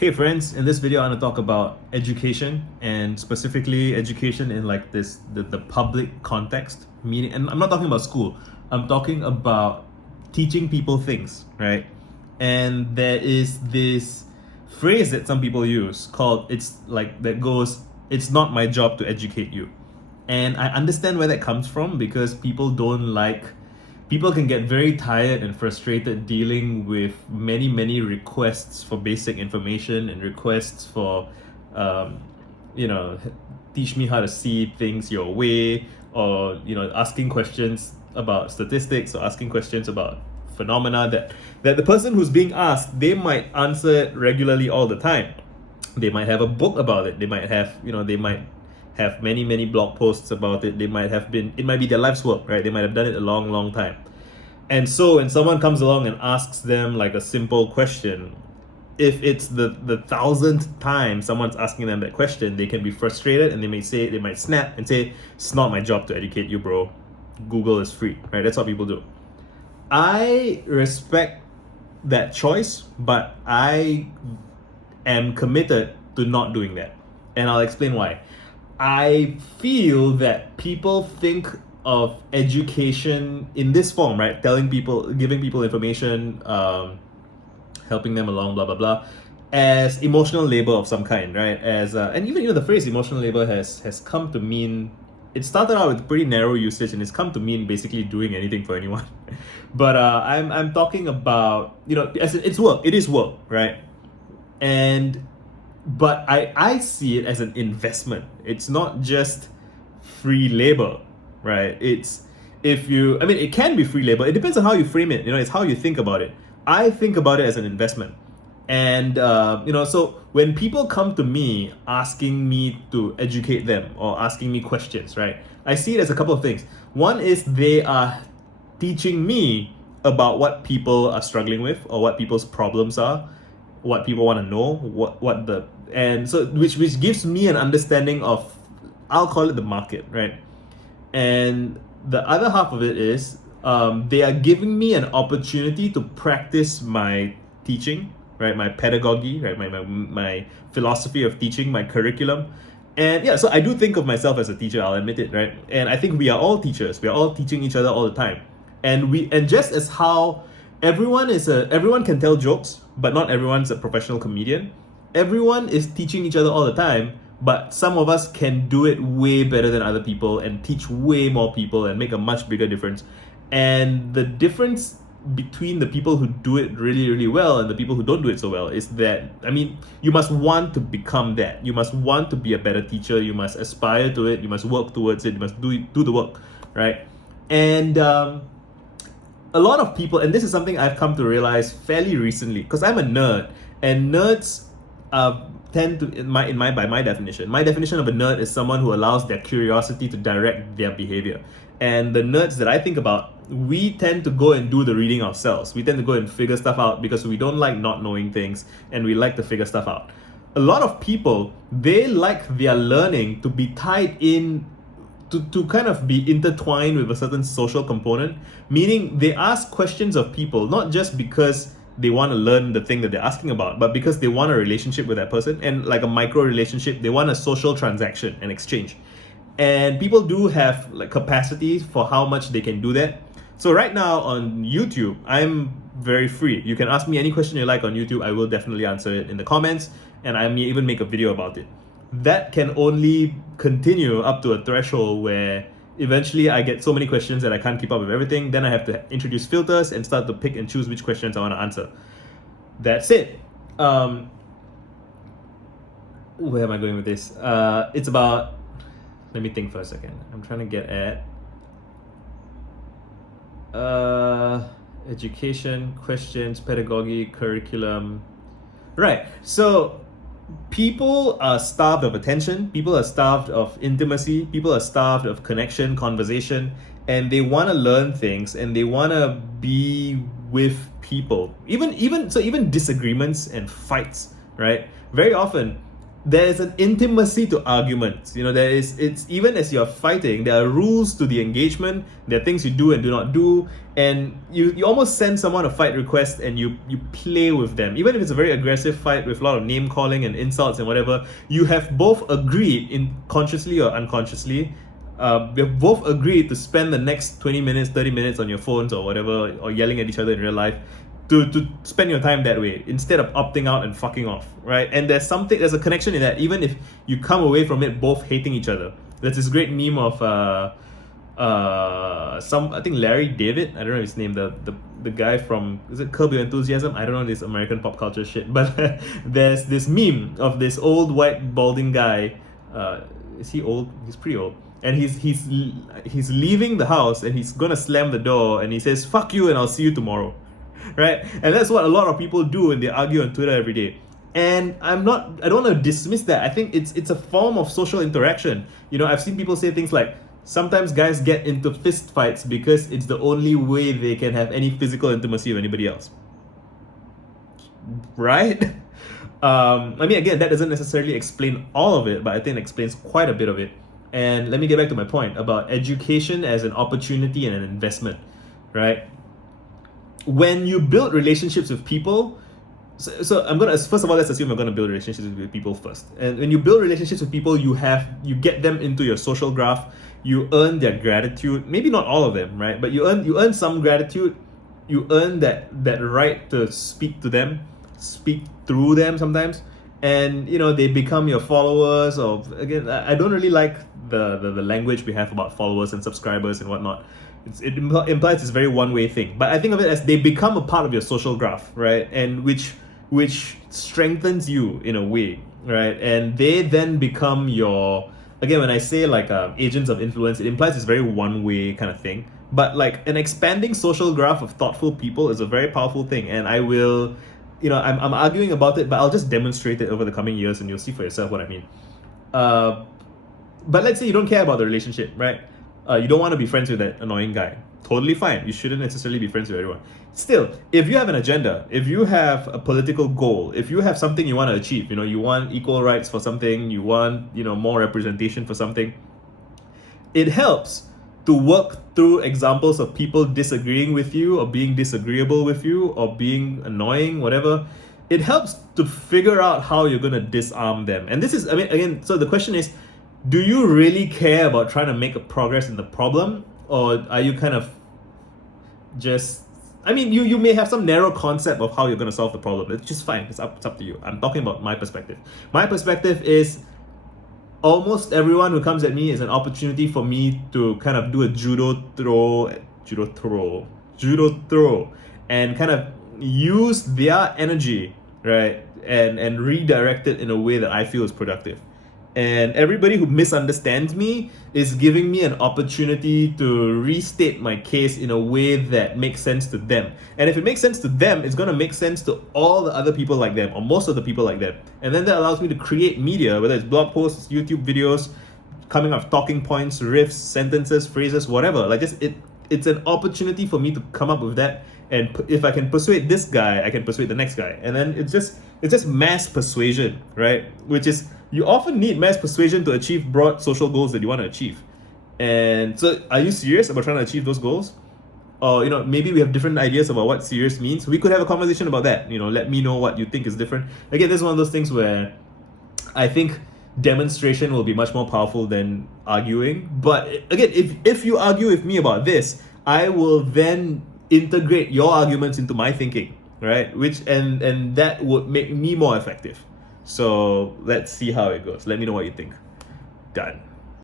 Hey friends, in this video I want to talk about education and specifically education in like the public context, meaning, and I'm not talking about school, I'm talking about teaching people things, right? And there is this phrase that some people use called it's not my job to educate you. And I understand where that comes from because people can get very tired and frustrated dealing with many requests for basic information and requests for um, you know teach me how to see things your way, or asking questions about statistics or asking questions about phenomena that the person who's being asked, they might answer it regularly all the time. They might have a book about it. They might have many blog posts about it. It might be their life's work, right? They might have done it a long time. And so when someone comes along and asks them like a simple question, if it's the thousandth time someone's asking them that question, they can be frustrated and they might snap and say, it's not my job to educate you, bro. Google is free, right? That's what people do. I respect that choice, but I am committed to not doing that. And I'll explain why. I feel that people think of education in this form, right? Giving people information, helping them along, blah blah blah, as emotional labor of some kind, right? And even the phrase emotional labor has come to mean, it started out with pretty narrow usage and it's come to mean basically doing anything for anyone. But I'm talking about, as it's work. It is work, right? But I see it as an investment. It's not just free labor, right? It can be free labor. It depends on how you frame it. It's how you think about it. I think about it as an investment. And, so when people come to me asking me to educate them or asking me questions, right? I see it as a couple of things. One is they are teaching me about what people are struggling with or what people's problems are, what people want to know, which gives me an understanding of, I'll call it the market, right? And the other half of it is they are giving me an opportunity to practice my teaching, right? My pedagogy, right? My philosophy of teaching, my curriculum. And yeah, so I do think of myself as a teacher, I'll admit it, right? And I think we are all teachers. We are all teaching each other all the time. And just as how everyone can tell jokes, but not everyone's a professional comedian. Everyone is teaching each other all the time, but some of us can do it way better than other people and teach way more people and make a much bigger difference. And the difference between the people who do it really well and the people who don't do it so well is that, you must want to become that. You must want to be a better teacher. You must aspire to it. You must work towards it. You must do the work, right? And a lot of people, and this is something I've come to realize fairly recently, because I'm a nerd, and nerds tend to, by my definition of a nerd is someone who allows their curiosity to direct their behavior. And the nerds that I think about, we tend to go and do the reading ourselves. We tend to go and figure stuff out because we don't like not knowing things, and we like to figure stuff out. A lot of people, they like their learning to be tied in, to kind of be intertwined with a certain social component, meaning they ask questions of people not just because they want to learn the thing that they're asking about, but because they want a relationship with that person, and like a micro relationship, they want a social transaction and exchange. And people do have like capacities for how much they can do that. So right now on YouTube, I'm very free. You can ask me any question you like on YouTube. I will definitely answer it in the comments, and I may even make a video about it. That can only continue up to a threshold where eventually I get so many questions that I can't keep up with everything. Then I have to introduce filters and start to pick and choose which questions I want to answer. That's it. Where am I going with this? It's about, let me think for a second. I'm trying to get at education, questions, pedagogy, curriculum. Right. So people are starved of attention, people are starved of intimacy, people are starved of connection, conversation, and they want to learn things and they want to be with people. Even disagreements and fights, right? Very often there is an intimacy to arguments. It's even as you're fighting, there are rules to the engagement. There are things you do and do not do, and you almost send someone a fight request and you play with them. Even if it's a very aggressive fight with a lot of name calling and insults and whatever, you have both agreed, in consciously or unconsciously, we have both agreed to spend the next 20 minutes, 30 minutes on your phones or whatever, or yelling at each other in real life, to spend your time that way instead of opting out and fucking off, right? And there's a connection in that, even if you come away from it both hating each other. There's this great meme of I think Larry David, I don't know his name, the guy from, is it Curb Your Enthusiasm? I don't know this American pop culture shit, but there's this meme of this old white balding guy. Is he old? He's pretty old. And he's leaving the house and he's gonna slam the door and he says, "Fuck you and I'll see you tomorrow." Right? And that's what a lot of people do when they argue on Twitter every day. And I don't want to dismiss that. I think it's a form of social interaction. I've seen people say things like, sometimes guys get into fist fights because it's the only way they can have any physical intimacy with anybody else. Right? Again, that doesn't necessarily explain all of it, but I think it explains quite a bit of it. And let me get back to my point about education as an opportunity and an investment, right? When you build relationships with people, so first of all, let's assume I'm gonna build relationships with people first. And when you build relationships with people, you get them into your social graph, you earn their gratitude. Maybe not all of them, right? But you earn some gratitude. You earn that right to speak to them, speak through them sometimes, and they become your followers. Or again, I don't really like the language we have about followers and subscribers and whatnot. It implies it's a very one-way thing, but I think of it as they become a part of your social graph, right? And which strengthens you in a way, right? And they then become your, again, when I say like agents of influence, it implies it's very one-way kind of thing. But like an expanding social graph of thoughtful people is a very powerful thing, and I will, I'm arguing about it, but I'll just demonstrate it over the coming years, and you'll see for yourself what I mean. But let's say you don't care about the relationship, right? You don't want to be friends with that annoying guy. Totally fine. You shouldn't necessarily be friends with everyone. Still, if you have an agenda, if you have a political goal, if you have something you want to achieve, you want equal rights for something, you want, more representation for something, it helps to work through examples of people disagreeing with you or being disagreeable with you or being annoying, whatever. It helps to figure out how you're going to disarm them. And this is, again, so the question is, do you really care about trying to make a progress in the problem, or are you kind of just, you may have some narrow concept of how you're going to solve the problem. It's just fine. It's up to you. I'm talking about my perspective. My perspective is almost everyone who comes at me is an opportunity for me to kind of do a judo throw, and kind of use their energy, right, and redirect it in a way that I feel is productive. And everybody who misunderstands me is giving me an opportunity to restate my case in a way that makes sense to them. And if it makes sense to them, it's going to make sense to all the other people like them, or most of the people like them. And then that allows me to create media, whether it's blog posts, YouTube videos, coming up with talking points, riffs, sentences, phrases, whatever. Like it's an opportunity for me to come up with that. And if I can persuade this guy, I can persuade the next guy. And then it's just mass persuasion, right? Which is, you often need mass persuasion to achieve broad social goals that you want to achieve. And so, are you serious about trying to achieve those goals? Or, maybe we have different ideas about what serious means. We could have a conversation about that. Let me know what you think is different. Again, this is one of those things where I think demonstration will be much more powerful than arguing. But again, if you argue with me about this, I will then integrate your arguments into my thinking, right? And that would make me more effective. So let's see how it goes. Let me know what you think. Done.